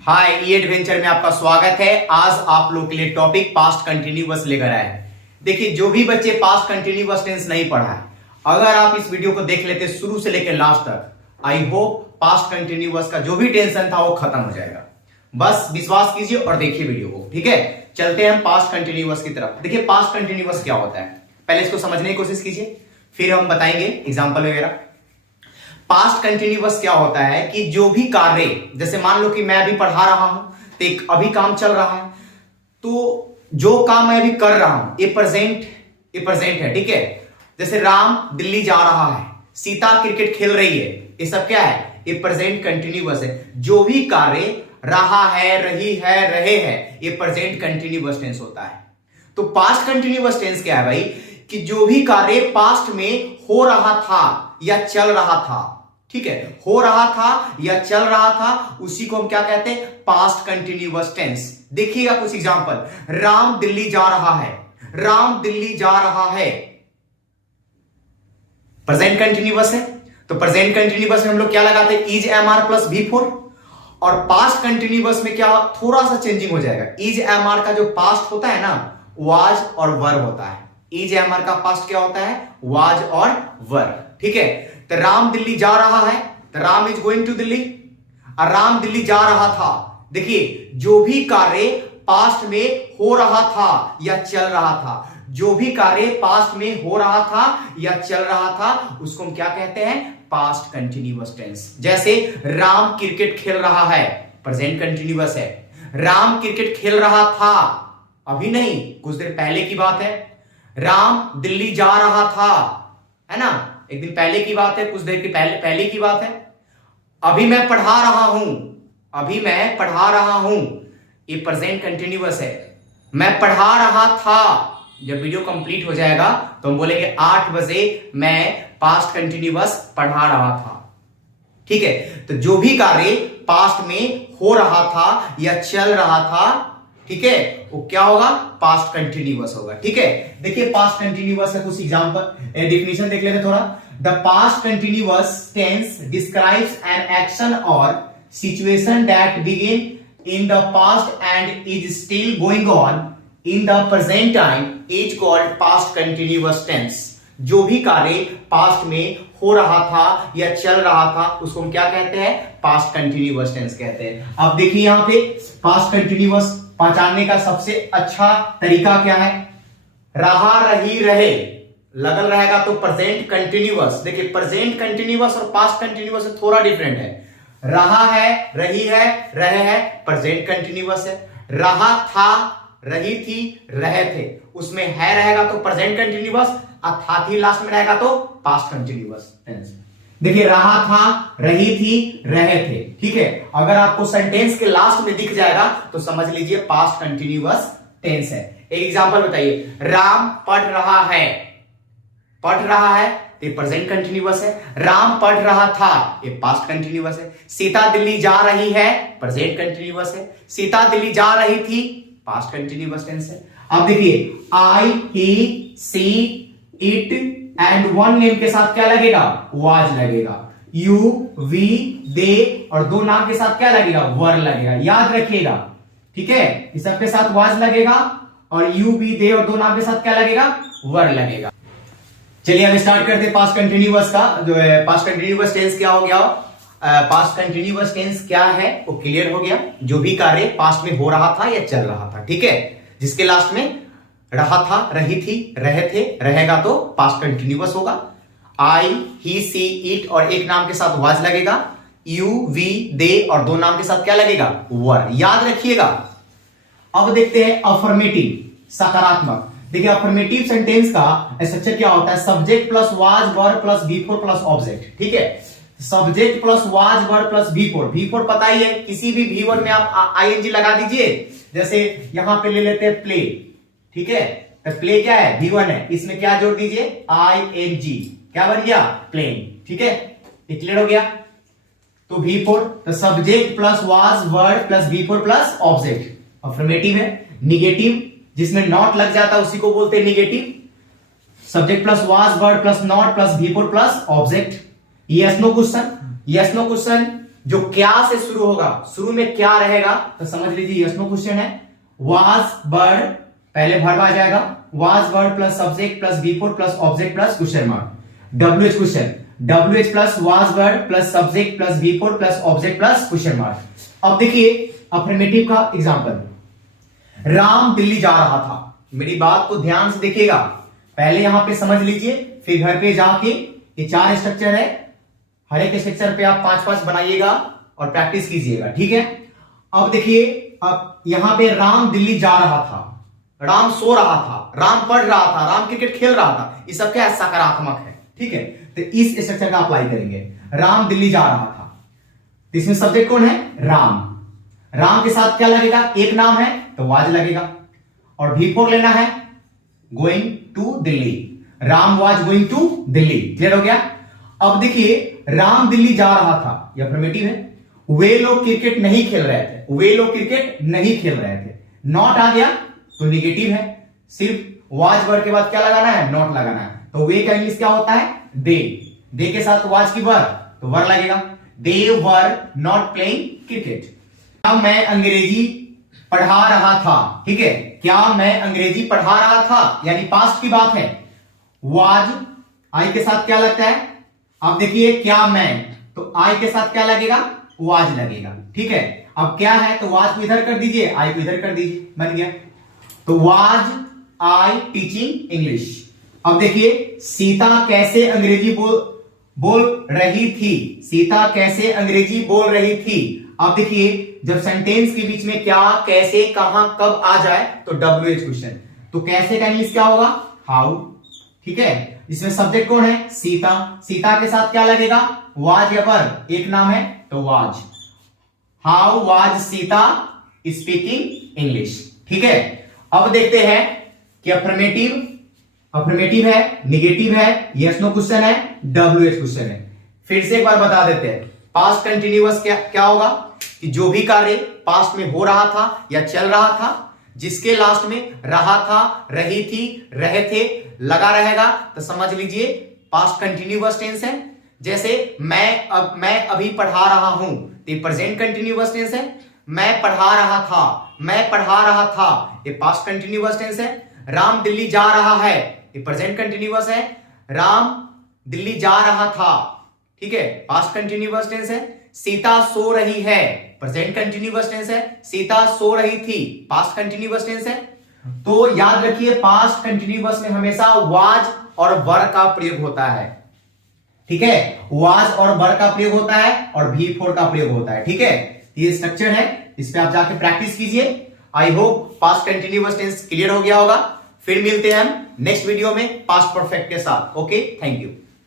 हाय, ई adventure में आपका स्वागत है। आज आप लोग के लिए टॉपिक पास्ट कंटिन्यूअस लेकर आए हैं। देखिए, जो भी बच्चे पास्ट कंटिन्यूअस टेंस नहीं पढ़ा है, अगर आप इस वीडियो को देख लेते शुरू से लेकर लास्ट तक, आई होप पास्ट कंटिन्यूअस का जो भी टेंशन था वो खत्म हो जाएगा। बस विश्वास कीजिए और देखिए वीडियो को। ठीक है, चलते हैं हम पास्ट कंटिन्यूअस की तरफ। देखिए, पास्ट कंटिन्यूअस क्या होता है, पहले इसको समझने की कोशिश कीजिए, फिर हम बताएंगे एग्जाम्पल वगैरह। पास्ट कंटिन्यूअस क्या होता है कि जो भी कार्य, जैसे मान लो कि मैं अभी पढ़ा रहा हूं तो एक अभी काम चल रहा है, तो जो काम मैं अभी कर रहा हूं ये प्रेजेंट है। ठीक है, जैसे राम दिल्ली जा रहा है, सीता क्रिकेट खेल रही है, ये सब क्या है, ये प्रेजेंट कंटिन्यूअस है। जो भी कार्य रहा है, रही है, रहे हैं, ये प्रेजेंट कंटिन्यूअस टेंस होता है। तो पास्ट कंटिन्यूअस टेंस क्या है भाई, कि जो भी कार्य पास्ट में हो रहा था या चल रहा था, ठीक है, हो रहा था या चल रहा था, उसी को हम क्या कहते हैं, पास्ट कंटिन्यूअस टेंस। देखिएगा कुछ एग्जांपल। राम दिल्ली जा रहा है, राम दिल्ली जा रहा है, प्रेजेंट कंटिन्यूअस है। तो प्रेजेंट कंटिन्यूअस में हम लोग क्या लगाते हैं, is M R plus V4। और पास्ट कंटिन्यूअस में क्या, थोड़ा सा चेंजिंग हो जाएगा। इज एम आर का जो पास्ट होता है ना, वाज और वर होता है। इज एम आर का पास्ट क्या होता है, वाज और वर। ठीक है, तो राम दिल्ली जा रहा है, तो Ram is going to Delhi, और राम दिल्ली जा रहा था। देखिए, जो भी कार्य पास्ट में हो रहा था या चल रहा था, जो भी कार्य पास्ट में हो रहा था या चल रहा था, उसको हम क्या कहते हैं, पास्ट कंटिन्यूअस टेंस। जैसे राम क्रिकेट खेल रहा है, प्रेजेंट कंटिन्यूअस है। राम क्रिकेट खेल रहा था, अभी नहीं, कुछ देर पहले की बात है। राम दिल्ली जा रहा था, है ना, एक दिन पहले की बात है, कुछ देर की पहले की बात है। अभी मैं पढ़ा रहा हूं, अभी मैं पढ़ा रहा हूं, ये प्रेजेंट कंटिन्यूअस है। मैं पढ़ा रहा था, जब वीडियो कंप्लीट हो जाएगा तो हम बोलेंगे 8 बजे मैं पास्ट कंटिन्यूअस पढ़ा रहा था। ठीक है, तो जो भी कार्य पास्ट में हो रहा था या चल रहा था, ठीक है, वो क्या होगा, पास्ट कंटिन्यूअस होगा। ठीक है, देखिए पास्ट कंटिन्यूअस का कुछ एग्जांपल, डेफिनेशन देख लेते थोड़ा। The past continuous tense describes an action और situation that begin in the past and is still going on in the present time is called past continuous tense. जो भी कार्य past में हो रहा था या चल रहा था, उसको हम क्या कहते हैं, पास्ट कंटिन्यूअस टेंस कहते हैं। अब देखिए यहां पे पास्ट कंटिन्यूअस पहचानने का सबसे अच्छा तरीका क्या है, रहा, रही, रहे, लगल रहेगा तो प्रेजेंट कंटिन्यूअस। देखिए, प्रेजेंट कंटिन्यूअस और पास्ट कंटिन्यूअस से थोड़ा डिफरेंट है। रहा है, रही है, रहे हैं, प्रेजेंट कंटिन्यूअस है। रहा था, रही थी, रहे थे, उसमें है रहेगा तो प्रेजेंट कंटिन्यूअस, और था थी लास्ट में रहेगा तो पास्ट कंटिन्यूअस टेंस। देखिए, रहा था, रही थी, रहे थे। ठीक है, अगर आपको सेंटेंस के लास्ट में दिख जाएगा तो समझ लीजिए पास्ट कंटिन्यूअस टेंस है। एक एग्जांपल बताइए, राम पढ़ रहा है, पढ़ रहा है, ये प्रेजेंट कंटिन्यूअस है। राम पढ़ रहा था, ये पास्ट कंटिन्यूअस है। सीता दिल्ली जा रही है, प्रेजेंट कंटिन्यूअस है। सीता दिल्ली जा रही थी, पास्ट कंटिन्यूअस टेंस है। अब देखिए, आई, ही, सी, इट एंड वन नेम के साथ क्या लगेगा, वाज लगेगा। यू, वी, दे और दो नाम के साथ क्या लगेगा, वर लगेगा। याद रखिएगा, ठीक है, इस सब के साथ वाज लगेगा और यू, वी, दे और दो नाम के साथ क्या लगेगा, वर लगेगा। चलिए अब स्टार्ट करते हैं पास्ट कंटिन्यूअस का, जो है पास्ट कंटिन्यूअस टेंस क्या हो गया। पास्ट कंटिन्यूअस टेंस क्या है वो क्लियर हो गया। जो भी कार्य पास्ट में हो रहा था या चल रहा था, ठीक है, जिसके लास्ट में रहा था, रही थी, रहे थे, रहेगा तो पास्ट कंटिन्यूअस होगा। आई, ही, सी, इट और एक नाम के साथ वाज लगेगा। यू, वी, दे और दो नाम के साथ क्या लगेगा, वर। याद रखिएगा। अब देखते हैं अफर्मेटिव, सकारात्मक। देखिए, अफर्मेटिव सेंटेंस का स्ट्रक्चर क्या होता है, subject plus was verb plus V4 plus object. ठीक है, subject plus was verb plus V4। V4 पता ही है, किसी भी V1 में आप ING लगा दीजिए। जैसे यहां पे ले लेते हैं प्ले, ठीक है, तो प्ले क्या है, V1 है, इसमें क्या जोड़ दीजिए, ING, क्या बन गया, प्लेन। ठीक है, ये क्लियर हो गया। तो V4, तो subject plus was verb plus V4 plus object affirmative है। निगेटिव, जिसमें नॉट लग जाता है उसी को बोलते हैं negative. Subject plus was verb plus not plus V4 plus object. Yes no question, yes no question जो क्या से शुरू होगा, शुरू में क्या रहेगा, तो समझ लीजिए यस नो क्वेश्चन है। वाज वर्ड, पहले वर्ब आ जाएगा, was word plus subject plus B4 plus object plus question mark. WH question, WH plus was word plus subject plus B4 plus object plus question mark. अब देखिए affirmative का example, Ram Delhi जा रहा था। मेरी बात को ध्यान से देखिएगा, पहले यहां पे समझ लीजिए, फिर घर पे जाके ये 4 स्ट्रक्चर है, हर एक स्ट्रक्चर पे आप 5-5 बनाइएगा और प्रैक्टिस कीजिएगा, ठीक है। अब देखिए, अब यहां पे राम दिल्ली जा रहा था, राम सो रहा था, राम पढ़ रहा था, राम क्रिकेट खेल रहा था, ये सब क्या है, सकारात्मक है, ठीक है। तो इस स्ट्रक्चर का अप्लाई करेंगे, राम दिल्ली जा रहा था, तो इसमें सब्जेक्ट कौन है, राम। राम के साथ क्या लगेगा, एक नाम है तो वाज लगेगा, और V4 लेना है, going to Delhi, Ram was going to Delhi. Clear हो गया। अब देखिए राम दिल्ली जा रहा था, यह अफर्मेटिव है। वे लोग क्रिकेट नहीं खेल रहे थे, वे लोग क्रिकेट नहीं खेल रहे थे, नॉट आ गया तो निगेटिव है, सिर्फ वाज वर्ड के बाद क्या लगाना है, नॉट लगाना है। तो वे का इंग्लिश क्या होता है, दे, दे के साथ वाज की वर, तो वर लगेगा, दे वर नॉट प्लेइंग क्रिकेट। क्या मैं अंग्रेजी पढ़ा रहा था, ठीक है, क्या मैं अंग्रेजी पढ़ा रहा था, यानी पास्ट की बात है। वाज आई के साथ क्या लगता है, अब देखिए क्या मैं, तो आई के साथ क्या लगेगा, वाज लगेगा, ठीक है। अब क्या है, तो वाज को इधर कर दीजिए, आई को इधर कर दीजिए, बन गया। तो वाज आई टीचिंग इंग्लिश। अब देखिए सीता कैसे अंग्रेजी बोल रही थी, सीता कैसे अंग्रेजी बोल रही थी। अब देखिए जब सेंटेंस के बीच में क्या, कैसे, कहां, कब आ जाए तो WH क्वेश्चन, तो कैसे का इंग्लिश क्या होगा, हाउ, ठीक है। इसमें सब्जेक्ट कौन है, सीता, सीता के साथ क्या लगेगा, वाज या वर, एक नाम है तो was, how was Sita speaking English, ठीक है। अब देखते हैं कि अफर्मेटिव है, निगेटिव है, यस नो क्वेश्चन है, WH क्वेश्चन है। फिर से एक बार बता देते हैं, पास्ट कंटिन्यूअस क्या होगा, कि जो भी कार्य पास्ट में हो रहा था या चल रहा था, जिसके लास्ट में रहा था, रही थी, रहे थे लगा रहेगा, तो समझ लीजिए पास्ट कंटिन्यूअस टेंस है। जैसे मैं अभी पढ़ा रहा हूं, तो प्रेजेंट कंटिन्यूअस टेंस है। मैं पढ़ा रहा था, मैं पढ़ा रहा था, ये पास्ट कंटिन्यूअस टेंस है। राम दिल्ली जा रहा है, ये प्रेजेंट कंटिन्यूअस है। राम दिल्ली जा रहा था, ठीक है, पास्ट कंटिन्यूअस टेंस है। सीता सो रही है, प्रेजेंट कंटिन्यूअस टेंस है। सीता सो रही थी, पास्ट कंटिन्यूअस टेंस है। तो याद रखिए पास्ट कंटिन्यूअस में हमेशा वाज और वर का प्रयोग होता है, ठीक है, वाज और वर का प्रयोग होता है और V4 का प्रयोग होता है, ठीक है। ये स्ट्रक्चर है, इस पे आप जाके प्रैक्टिस कीजिए। I hope past continuous tense clear हो गया होगा। फिर मिलते हैं हम नेक्स्ट वीडियो में पास्ट परफेक्ट के साथ। Okay, thank you.